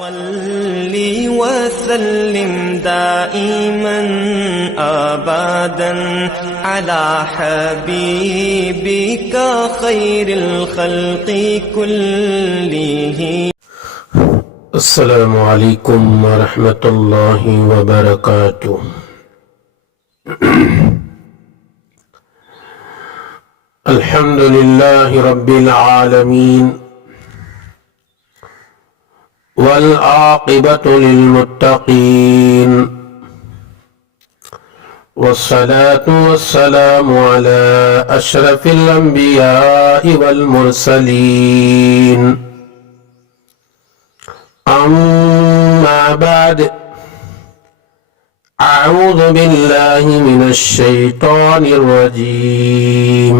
صلی وسلم دائما ابدا على حبيبك خير الخلق كلهم. السلام علیکم ورحمۃ اللہ وبرکاتہ. الحمد للہ رب العالمین والعاقبۃ للمتقین والصلاة والسلام على اشرف الانبیاء والمرسلین. اما بعد، اعوذ باللہ من الشیطان الرجیم.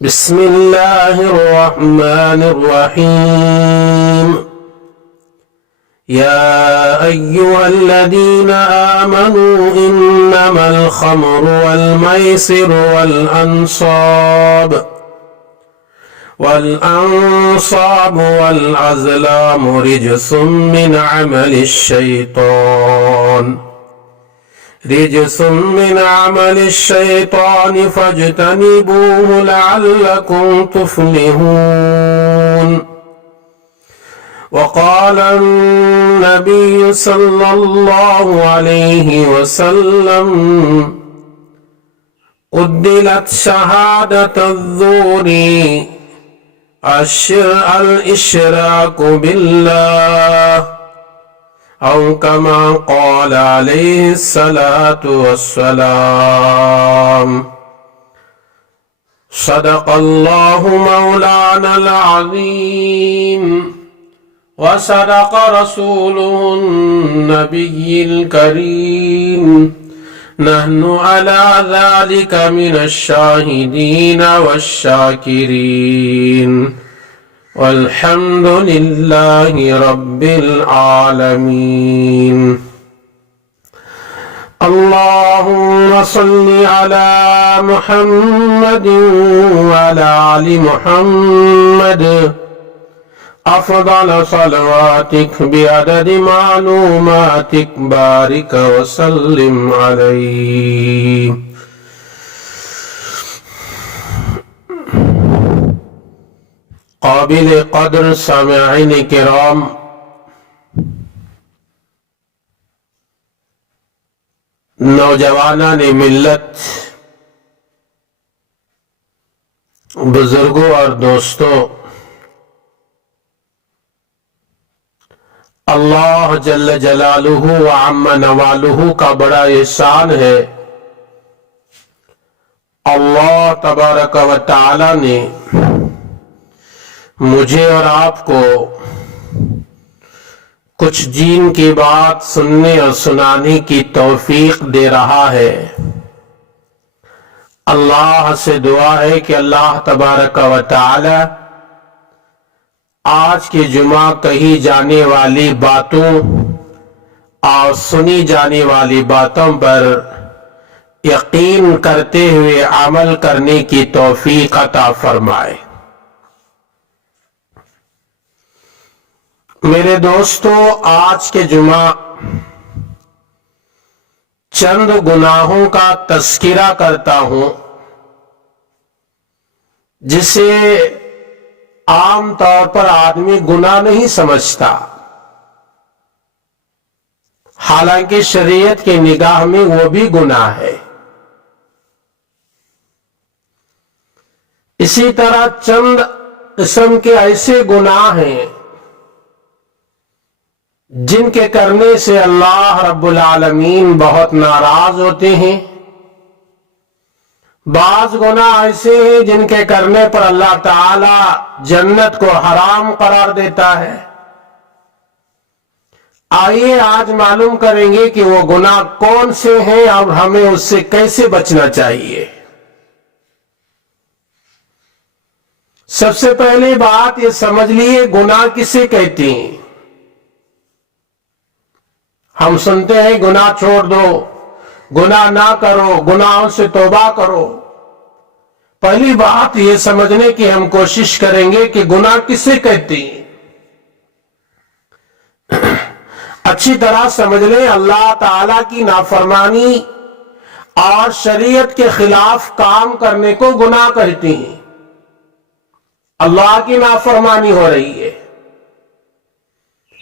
بسم اللہ الرحمن الرحیم. یا ایہا الذین آمنوا انما الخمر والمیسر والأنصاب والأزلام رجس من عمل الشيطان فاجتنبوه لعلكم تفلحون. وقال النبي صلى الله عليه وسلم: عدلت شهادة الزور الاشراك بالله، او كما قال عليه الصلاة والسلام. صدق الله مولانا العظيم، وصدق رسوله النبي الكريم. نحن على ذلك من الشاهدين والشاكرين، والحمد لله رب العالمين. اللهم صل على محمد وعلى آل محمد افضل صلواتك بعدد معلوماتك، بارك وسلم عليه. قابل قدر سامعین کرام، نوجوانان ملت، بزرگوں اور دوستوں، اللہ جل جلالہ وعم نوالہ کا بڑا احسان ہے. اللہ تبارک و تعالی نے مجھے اور آپ کو کچھ دین کی بات سننے اور سنانے کی توفیق دے رہا ہے. اللہ سے دعا ہے کہ اللہ تبارک و تعالی آج کے جمعہ کہی جانے والی باتوں اور سنی جانے والی باتوں پر یقین کرتے ہوئے عمل کرنے کی توفیق عطا فرمائے. میرے دوستو، آج کے جمعہ چند گناہوں کا تذکرہ کرتا ہوں جسے عام طور پر آدمی گناہ نہیں سمجھتا، حالانکہ شریعت کی نگاہ میں وہ بھی گناہ ہے. اسی طرح چند قسم کے ایسے گناہ ہیں جن کے کرنے سے اللہ رب العالمین بہت ناراض ہوتے ہیں. بعض گناہ ایسے ہیں جن کے کرنے پر اللہ تعالی جنت کو حرام قرار دیتا ہے. آئیے آج معلوم کریں گے کہ وہ گناہ کون سے ہیں اور ہمیں اس سے کیسے بچنا چاہیے. سب سے پہلی بات یہ سمجھ لیے گناہ کسے کہتے ہیں. ہم سنتے ہیں گناہ چھوڑ دو، گناہ نہ کرو، گناہوں سے توبہ کرو. پہلی بات یہ سمجھنے کی ہم کوشش کریں گے کہ گناہ کسے کہتے ہیں. اچھی طرح سمجھ لیں، اللہ تعالی کی نافرمانی اور شریعت کے خلاف کام کرنے کو گناہ کہتے ہیں۔ اللہ کی نافرمانی ہو رہی ہے،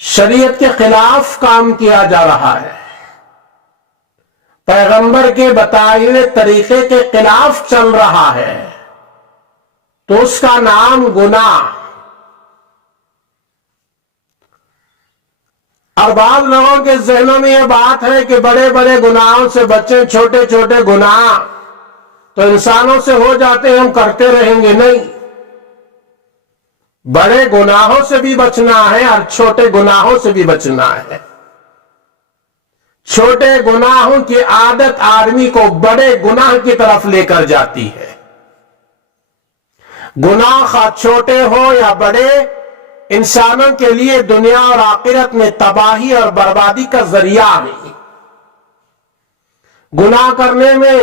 شریعت کے خلاف کام کیا جا رہا ہے، پیغمبر کے بتائے ہوئے طریقے کے خلاف چل رہا ہے، تو اس کا نام گناہ۔ اور بعض لوگوں کے ذہنوں میں یہ بات ہے کہ بڑے بڑے گناہوں سے بچیں، چھوٹے چھوٹے گناہ تو انسانوں سے ہو جاتے ہیں، ہم کرتے رہیں گے۔ نہیں، بڑے گناہوں سے بھی بچنا ہے اور چھوٹے گناہوں سے بھی بچنا ہے۔ چھوٹے گناہوں کی عادت آدمی کو بڑے گناہ کی طرف لے کر جاتی ہے۔ گناہ خواہ چھوٹے ہو یا بڑے، انسانوں کے لیے دنیا اور آخرت میں تباہی اور بربادی کا ذریعہ ہے۔ گناہ کرنے میں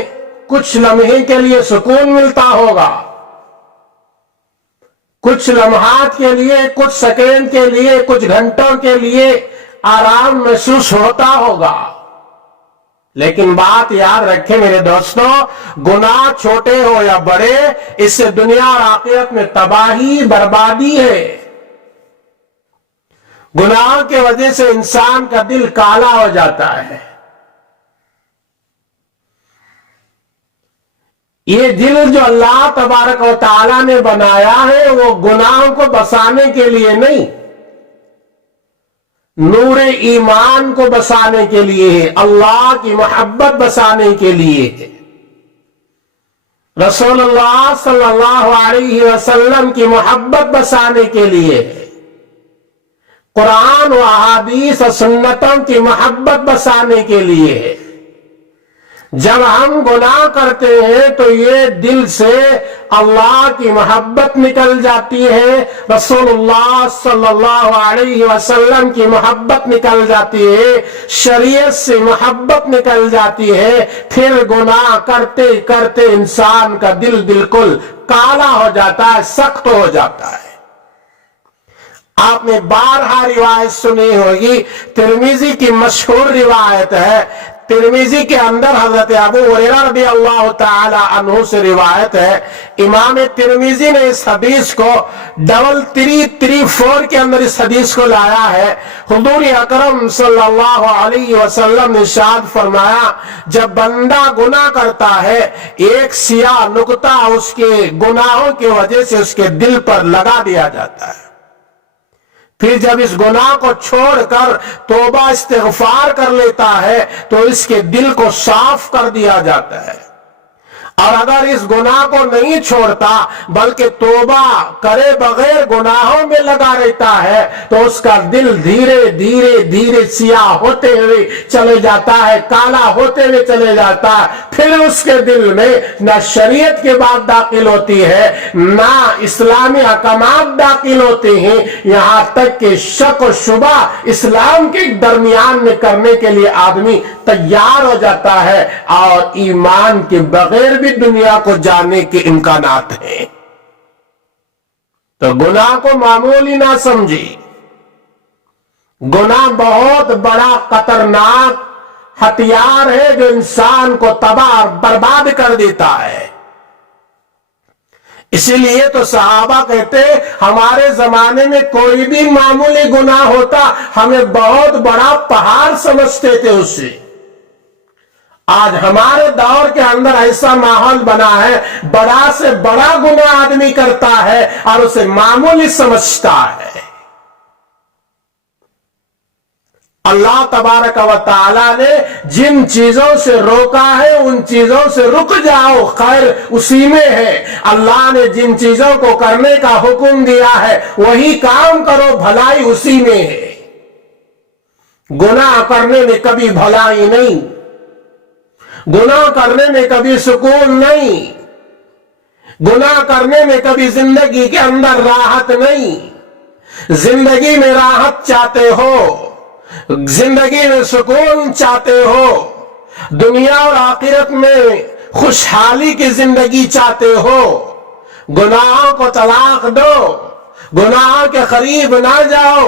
کچھ لمحے کے لیے سکون ملتا ہوگا، کچھ لمحات کے لیے، کچھ سیکنڈ کے لیے، کچھ گھنٹوں کے لیے آرام محسوس ہوتا ہوگا، لیکن بات یاد رکھیں میرے دوستوں، گناہ چھوٹے ہو یا بڑے، اس سے دنیا اور آخرت میں تباہی بربادی ہے۔ گناہ کی وجہ سے انسان کا دل کالا ہو جاتا ہے۔ یہ دل جو اللہ تبارک و تعالی نے بنایا ہے وہ گناہوں کو بسانے کے لیے نہیں، نور ایمان کو بسانے کے لیے ہے، اللہ کی محبت بسانے کے لیے ہے، رسول اللہ صلی اللہ علیہ وسلم کی محبت بسانے کے لیے ہے، قرآن و احادیث و سنتوں کی محبت بسانے کے لیے ہے۔ جب ہم گناہ کرتے ہیں تو یہ دل سے اللہ کی محبت نکل جاتی ہے، رسول اللہ صلی اللہ علیہ وسلم کی محبت نکل جاتی ہے، شریعت سے محبت نکل جاتی ہے، پھر گناہ کرتے کرتے انسان کا دل بالکل کالا ہو جاتا ہے، سخت ہو جاتا ہے۔ آپ نے بارہا روایت سنی ہوگی، ترمذی کی مشہور روایت ہے، ترمذی کے اندر حضرت ابو ہریرہ رضی اللہ تعالی عنہ سے روایت ہے، امام ترمذی نے اس حدیث کو 3334 کے اندر اس حدیث کو لایا ہے۔ حضور اکرم صلی اللہ علیہ وسلم نے ارشاد فرمایا، جب بندہ گناہ کرتا ہے ایک سیاہ نقطہ اس کے گناہوں کی وجہ سے اس کے دل پر لگا دیا جاتا ہے، پھر جب اس گناہ کو چھوڑ کر توبہ استغفار کر لیتا ہے تو اس کے دل کو صاف کر دیا جاتا ہے، اور اگر اس گناہ کو نہیں چھوڑتا بلکہ توبہ کرے بغیر گناہوں میں لگا رہتا ہے تو اس کا دل دھیرے دھیرے دھیرے سیاہ ہوتے ہوئے چلے جاتا ہے، کالا ہوتے ہوئے چلے جاتا ہے، پھر اس کے دل میں نہ شریعت کی بات داخل ہوتی ہے نہ اسلامی احکامات داخل ہوتے ہیں، یہاں تک کہ شک و شبہ اسلام کے درمیان میں کرنے کے لیے آدمی تیار ہو جاتا ہے، اور ایمان کے بغیر بھی دنیا کو جانے کے امکانات ہیں۔ تو گناہ کو معمولی نہ سمجھی، گناہ بہت بڑا خطرناک ہتھیار ہے جو انسان کو تباہ اور برباد کر دیتا ہے۔ اسی لیے تو صحابہ کہتے ہمارے زمانے میں کوئی بھی معمولی گناہ ہوتا ہمیں بہت بڑا پہاڑ سمجھتے تھے اسے۔ آج ہمارے دور کے اندر ایسا ماحول بنا ہے، بڑا سے بڑا گناہ آدمی کرتا ہے اور اسے معمولی سمجھتا ہے۔ اللہ تبارک و تعالی نے جن چیزوں سے روکا ہے ان چیزوں سے رک جاؤ، خیر اسی میں ہے۔ اللہ نے جن چیزوں کو کرنے کا حکم دیا ہے وہی کام کرو، بھلائی اسی میں ہے۔ گناہ کرنے میں کبھی بھلائی نہیں، گناہ کرنے میں کبھی سکون نہیں، گناہ کرنے میں کبھی زندگی کے اندر راحت نہیں۔ زندگی میں راحت چاہتے ہو، زندگی میں سکون چاہتے ہو، دنیا اور آخرت میں خوشحالی کی زندگی چاہتے ہو، گناہوں کو طلاق دو، گناہوں کے قریب نہ جاؤ،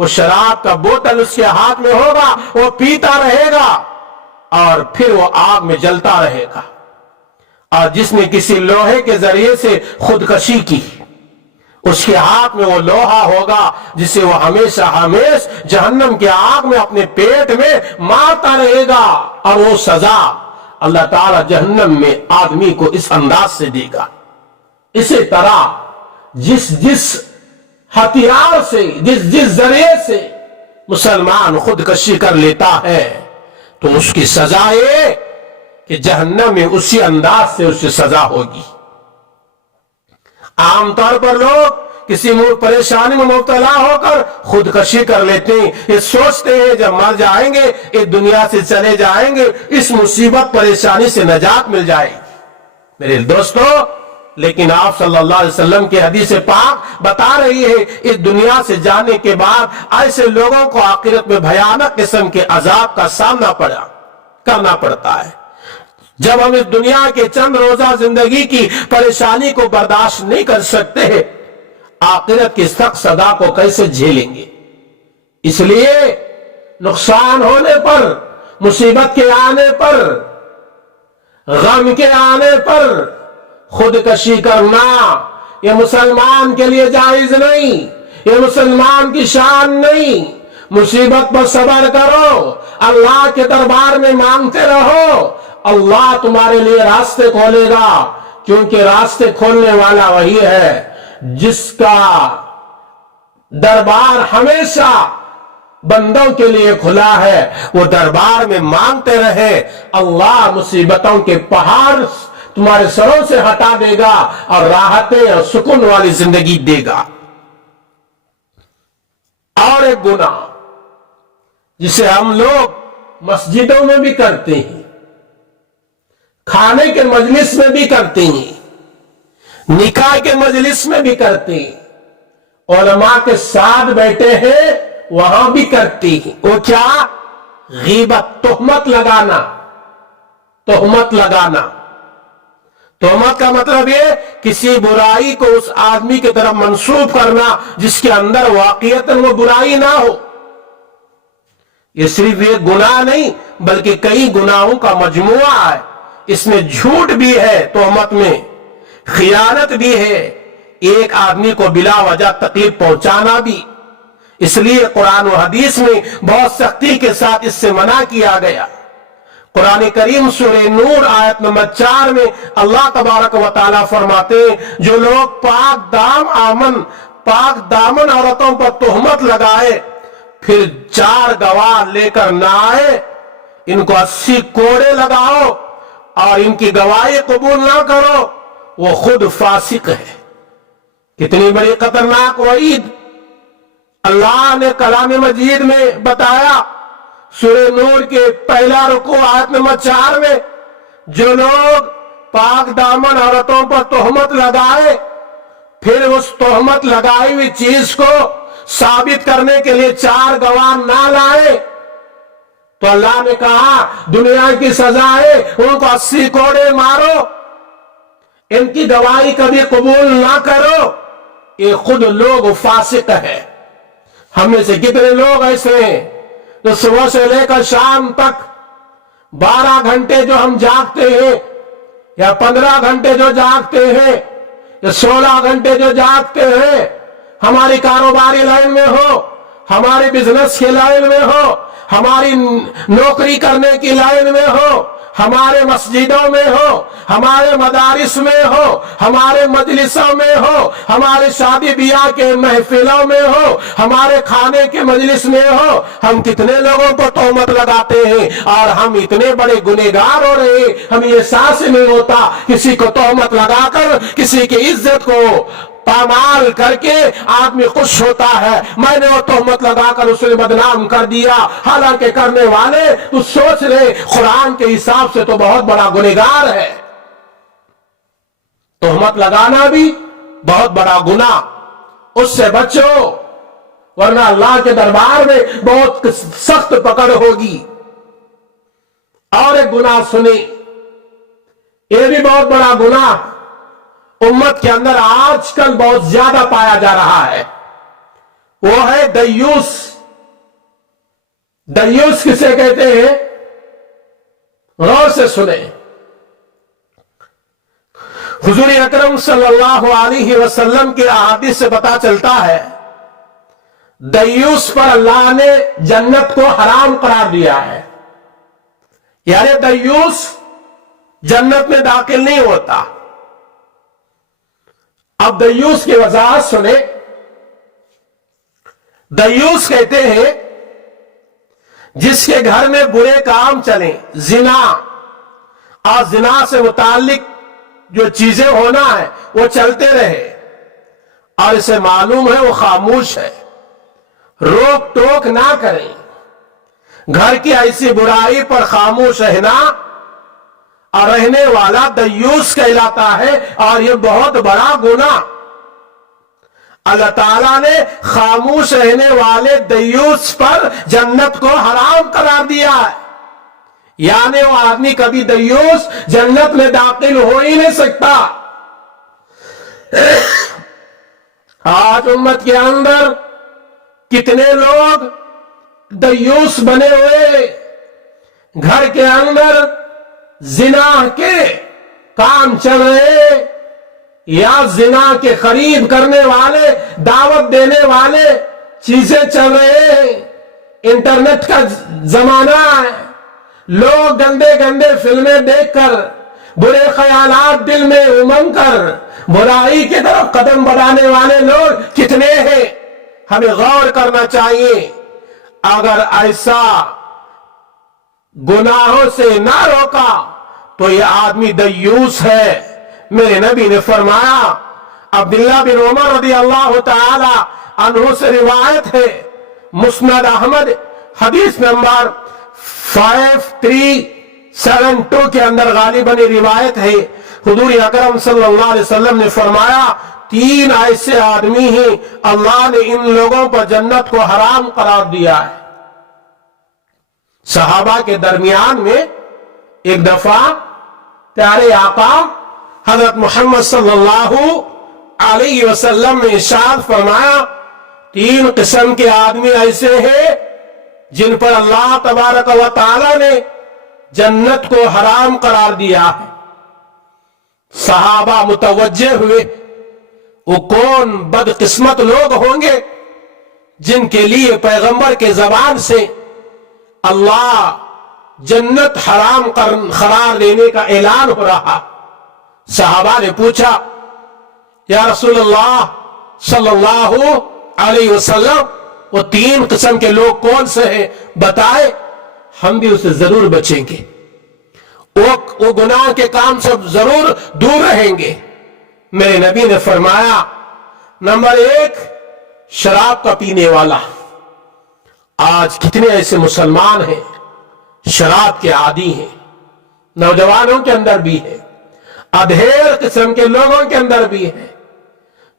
وہ شراب کا بوتل اس کے ہاتھ میں ہوگا، وہ پیتا رہے گا اور پھر وہ آگ میں جلتا رہے گا۔ اور جس نے کسی لوہے کے ذریعے سے خودکشی کی، اس کے ہاتھ میں وہ لوہا ہوگا جسے وہ ہمیشہ جہنم کے آگ میں اپنے پیٹ میں مارتا رہے گا، اور وہ سزا اللہ تعالی جہنم میں آدمی کو اس انداز سے دے گا۔ اسی طرح جس ہتھیار سے، جس ذریعے سے مسلمان خودکشی کر لیتا ہے تو اس کی سزا یہ کہ جہنم میں اسی انداز سے اس کی سزا ہوگی۔ عام طور پر لوگ کسی پریشانی میں مبتلا ہو کر خودکشی کر لیتے ہیں، یہ سوچتے ہیں جب مر جائیں گے، اس دنیا سے چلے جائیں گے، اس مصیبت پریشانی سے نجات مل جائے گی۔ میرے دوستو، لیکن آپ صلی اللہ علیہ وسلم کی حدیث پاک بتا رہی ہے اس دنیا سے جانے کے بعد ایسے لوگوں کو آخرت میں بھیانک قسم کے عذاب کا سامنا کرنا پڑتا ہے۔ جب ہم اس دنیا کے چند روزہ زندگی کی پریشانی کو برداشت نہیں کر سکتے، آخرت کی سخت سزا کو کیسے جھیلیں گے؟ اس لیے نقصان ہونے پر، مصیبت کے آنے پر، غم کے آنے پر خودکشی کرنا یہ مسلمان کے لیے جائز نہیں، یہ مسلمان کی شان نہیں۔ مصیبت پر صبر کرو، اللہ کے دربار میں مانگتے رہو، اللہ تمہارے لیے راستے کھولے گا، کیونکہ راستے کھولنے والا وہی ہے جس کا دربار ہمیشہ بندوں کے لیے کھلا ہے۔ وہ دربار میں مانگتے رہے، اللہ مصیبتوں کے پہاڑ تمہارے سروں سے ہٹا دے گا اور راحتیں اور سکون والی زندگی دے گا۔ اور ایک گناہ جسے ہم لوگ مسجدوں میں بھی کرتے ہیں، کھانے کے مجلس میں بھی کرتے ہیں، نکاح کے مجلس میں بھی کرتے ہیں، علماء کے ساتھ بیٹھے ہیں وہاں بھی کرتے ہیں، وہ کیا؟ غیبت، تہمت لگانا۔ تہمت لگانا، تہمت کا مطلب یہ کسی برائی کو اس آدمی کی طرف منسوب کرنا جس کے اندر واقعتاً وہ برائی نہ ہو۔ یہ صرف ایک گناہ نہیں بلکہ کئی گناہوں کا مجموعہ ہے۔ اس میں جھوٹ بھی ہے، تہمت میں خیانت بھی ہے، ایک آدمی کو بلا وجہ تکلیف پہنچانا بھی۔ اس لیے قرآن و حدیث میں بہت سختی کے ساتھ اس سے منع کیا گیا۔ قرآن کریم سورہ نور آیت نمبر 4 میں اللہ تبارک و تعالیٰ فرماتے ہیں، جو لوگ پاک دامن عورتوں پر تہمت لگائے پھر 4 گواہ لے کر نہ آئے، ان کو 80 کوڑے لگاؤ اور ان کی گواہی قبول نہ کرو، وہ خود فاسق ہے۔ کتنی بڑی خطرناک وعید اللہ نے کلام مجید میں بتایا۔ سورہ نور کے پہلا رکوع آیت نمبر 4 میں، جو لوگ پاک دامن عورتوں پر تہمت لگائے پھر اس تہمت لگائی ہوئی چیز کو ثابت کرنے کے لیے 4 گواہ نہ لائے، تو اللہ نے کہا دنیا کی سزا ہے ان کو 80 کوڑے مارو، ان کی گواہی کبھی قبول نہ کرو، یہ خود لوگ فاسق ہے۔ ہم میں سے کتنے لوگ ایسے ہیں جو صبح سے لے کر شام تک 12 گھنٹے جو ہم جاگتے ہیں یا 15 گھنٹے جو جاگتے ہیں یا 16 گھنٹے جو جاگتے ہیں، ہماری کاروباری لائن میں ہو، ہماری بزنس کی لائن میں ہو، ہماری نوکری کرنے کی لائن میں ہو، ہمارے مسجدوں میں ہو، ہمارے مدارس میں ہو، ہمارے مجلسوں میں ہو، ہمارے شادی بیاہ کے محفلوں میں ہو، ہمارے کھانے کے مجلس میں ہو، ہم کتنے لوگوں کو تہمت لگاتے ہیں اور ہم اتنے بڑے گنہگار ہو رہے ہیں، ہمیں احساس نہیں ہوتا۔ کسی کو تہمت لگا کر کسی کی عزت کو پامال کر کے آدمی خوش ہوتا ہے، میں نے وہ تہمت لگا کر اسے بدنام کر دیا، حالانکہ کرنے والے تو سوچ رہے قرآن کے حساب سے تو بہت بڑا گنہگار ہے۔ تہمت لگانا بھی بہت بڑا گناہ، اس سے بچو ورنہ اللہ کے دربار میں بہت سخت پکڑ ہوگی۔ اور ایک گناہ سنی، یہ بھی بہت بڑا گناہ امت کے اندر آج کل بہت زیادہ پایا جا رہا ہے، وہ ہے دیوس۔ دیوس کسے کہتے ہیں؟ غور سے سنیں. حضور اکرم صلی اللہ علیہ وسلم کے احادیث سے پتا چلتا ہے دیوس پر اللہ نے جنت کو حرام قرار دیا ہے. یعنی دیوس جنت میں داخل نہیں ہوتا. اب دیوس کی وضاحت سنیں. دیوس کہتے ہیں جس کے گھر میں برے کام چلیں، زنا اور زنا سے متعلق جو چیزیں ہونا ہے وہ چلتے رہے اور اسے معلوم ہے وہ خاموش ہے، روک ٹوک نہ کریں. گھر کی ایسی برائی پر خاموش رہنا اور رہنے والا دیوس کہلاتا ہے، اور یہ بہت بڑا گناہ. اللہ تعالیٰ نے خاموش رہنے والے دیوس پر جنت کو حرام قرار دیا ہے. یعنی وہ آدمی کبھی دیوس جنت میں داخل ہو ہی نہیں سکتا. آج امت کے اندر کتنے لوگ دیوس بنے ہوئے، گھر کے اندر زنا کے کام چل رہے یا زنا کے خرید کرنے والے، دعوت دینے والے چیزیں چل رہے ہیں. انٹرنیٹ کا زمانہ ہے. لوگ گندے گندے فلمیں دیکھ کر، برے خیالات دل میں امنگ کر برائی کی طرف قدم بڑھانے والے لوگ کتنے ہیں. ہمیں غور کرنا چاہیے. اگر ایسا گناہوں سے نہ روکا تو یہ آدمی دیوس ہے. میرے نبی نے فرمایا، عبداللہ بن عمر رضی اللہ تعالی عنہ سے روایت ہے، مسند احمد حدیث نمبر 5372 کے اندر غالباً روایت ہے. حضور اکرم صلی اللہ علیہ وسلم نے فرمایا 3 ایسے آدمی ہیں اللہ نے ان لوگوں پر جنت کو حرام قرار دیا ہے. صحابہ کے درمیان میں ایک دفعہ پیارے آقا حضرت محمد صلی اللہ علیہ وسلم نے ارشاد فرمایا 3 قسم کے آدمی ایسے ہیں جن پر اللہ تبارک و تعالی نے جنت کو حرام قرار دیا ہے. صحابہ متوجہ ہوئے وہ کون بدقسمت لوگ ہوں گے جن کے لیے پیغمبر کے زبان سے اللہ جنت حرام قرار دینے کا اعلان ہو رہا. صحابہ نے پوچھا یا رسول اللہ صلی اللہ علیہ وسلم وہ 3 قسم کے لوگ کون سے ہیں بتائے، ہم بھی اسے ضرور بچیں گے، وہ گناہ کے کام سے ضرور دور رہیں گے. میرے نبی نے فرمایا نمبر 1 شراب کا پینے والا. آج کتنے ایسے مسلمان ہیں شراب کے عادی ہیں، نوجوانوں کے اندر بھی ہے، ادھیر قسم کے لوگوں کے اندر بھی ہے.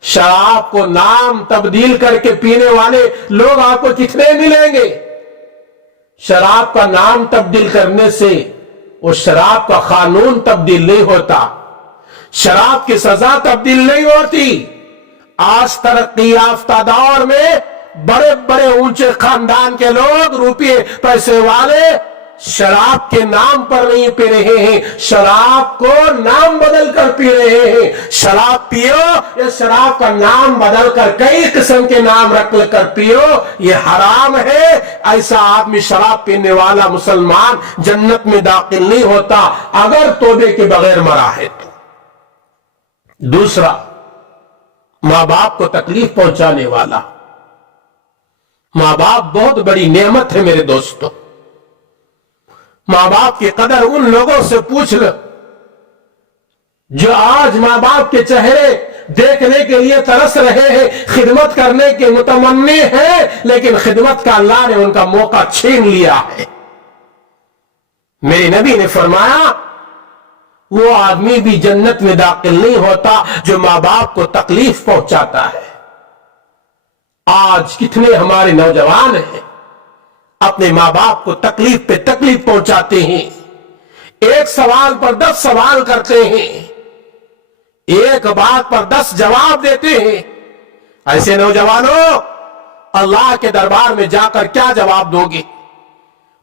شراب کو نام تبدیل کر کے پینے والے لوگ آپ کو کتنے ملیں گے. شراب کا نام تبدیل کرنے سے وہ شراب کا قانون تبدیل نہیں ہوتا، شراب کی سزا تبدیل نہیں ہوتی. آج ترقی یافتہ دور میں بڑے بڑے اونچے خاندان کے لوگ، روپے پیسے والے شراب کے نام پر نہیں پی رہے ہیں، شراب کو نام بدل کر پی رہے ہیں. شراب پیو یا شراب کا نام بدل کر کئی قسم کے نام رکھ کر پیو، یہ حرام ہے. ایسا آدمی شراب پینے والا مسلمان جنت میں داخل نہیں ہوتا اگر توبے کے بغیر مرا ہے تو. دوسرا، ماں باپ کو تکلیف پہنچانے والا. ماں باپ بہت بڑی نعمت ہے میرے دوستو. ماں باپ کی قدر ان لوگوں سے پوچھ لو جو آج ماں باپ کے چہرے دیکھنے کے لیے ترس رہے ہیں، خدمت کرنے کے متمنی ہیں، لیکن خدمت کا اللہ نے ان کا موقع چھین لیا ہے. میرے نبی نے فرمایا وہ آدمی بھی جنت میں داخل نہیں ہوتا جو ماں باپ کو تکلیف پہنچاتا ہے. آج کتنے ہمارے نوجوان ہیں اپنے ماں باپ کو تکلیف پہ تکلیف پہنچاتے ہیں، ایک سوال پر 10 سوال کرتے ہیں، ایک بات پر 10 جواب دیتے ہیں. ایسے نوجوانوں اللہ کے دربار میں جا کر کیا جواب دو گے؟